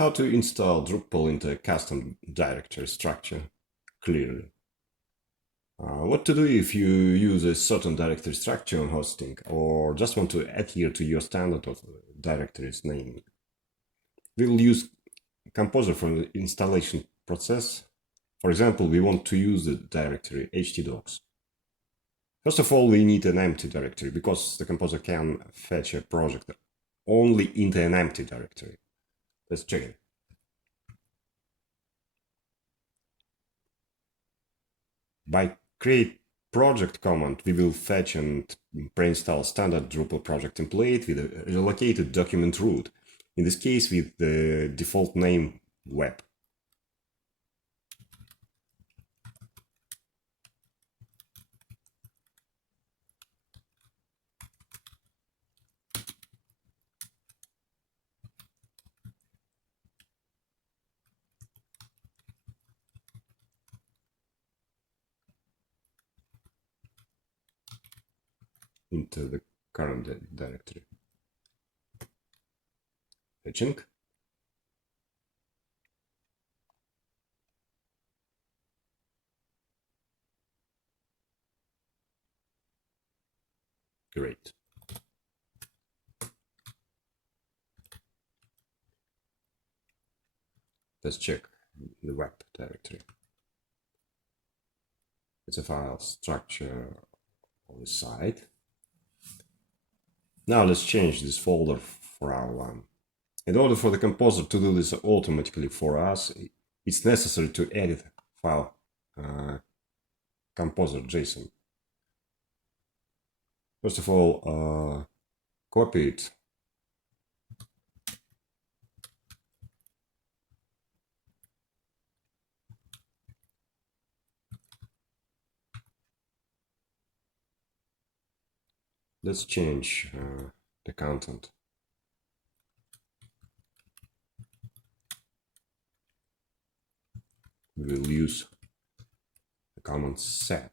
How to install Drupal into a custom directory structure clearly. What to do if you use a certain directory structure on hosting or just want to adhere to your standard of directories naming. We'll use Composer for the installation process. For example, we want to use the directory htdocs. First of all, we need an empty directory because the Composer can fetch a project only into an empty directory. Let's check it. By create project command, we will fetch and pre-install standard Drupal project template with a relocated document root, in this case with the default name web. Into the current directory. Fetching. Great. Let's check the web directory. It's a file structure on the side. Now let's change this folder for our one. In order for the Composer to do this automatically for us, it's necessary to edit file composer.json. First of all, copy it. Let's change the content. We will use the command set.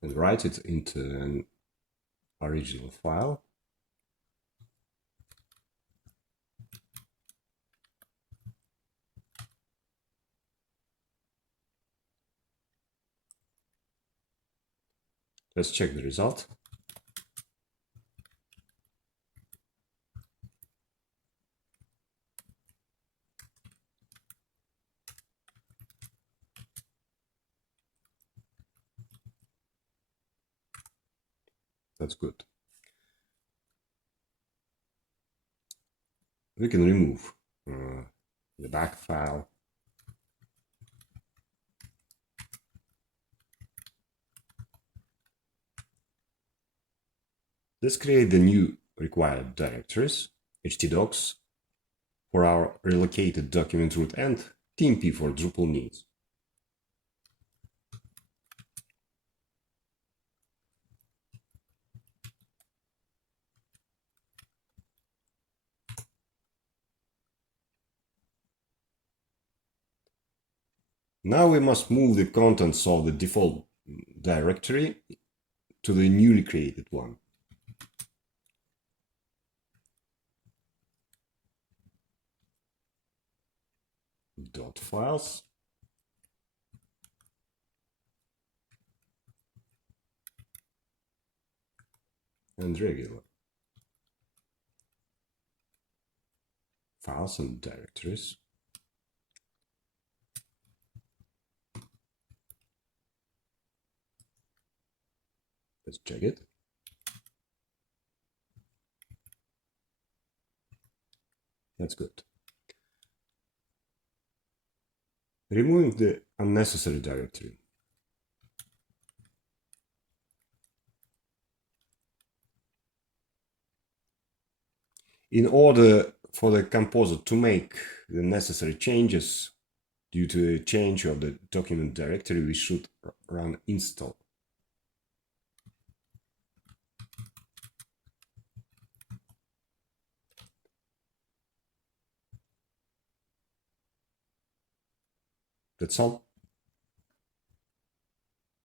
And write it into an original file. Let's check the result. That's good. We can remove the back file. Let's create the new required directories, htdocs for our relocated document root and tmp for Drupal needs. Now we must move the contents of the default directory to the newly created one. Dot files. And regular. Files and directories. Let's check it. That's good. Removing the unnecessary directory. In order for the Composer to make the necessary changes, Due to a change of the document directory, we should run install. That's all.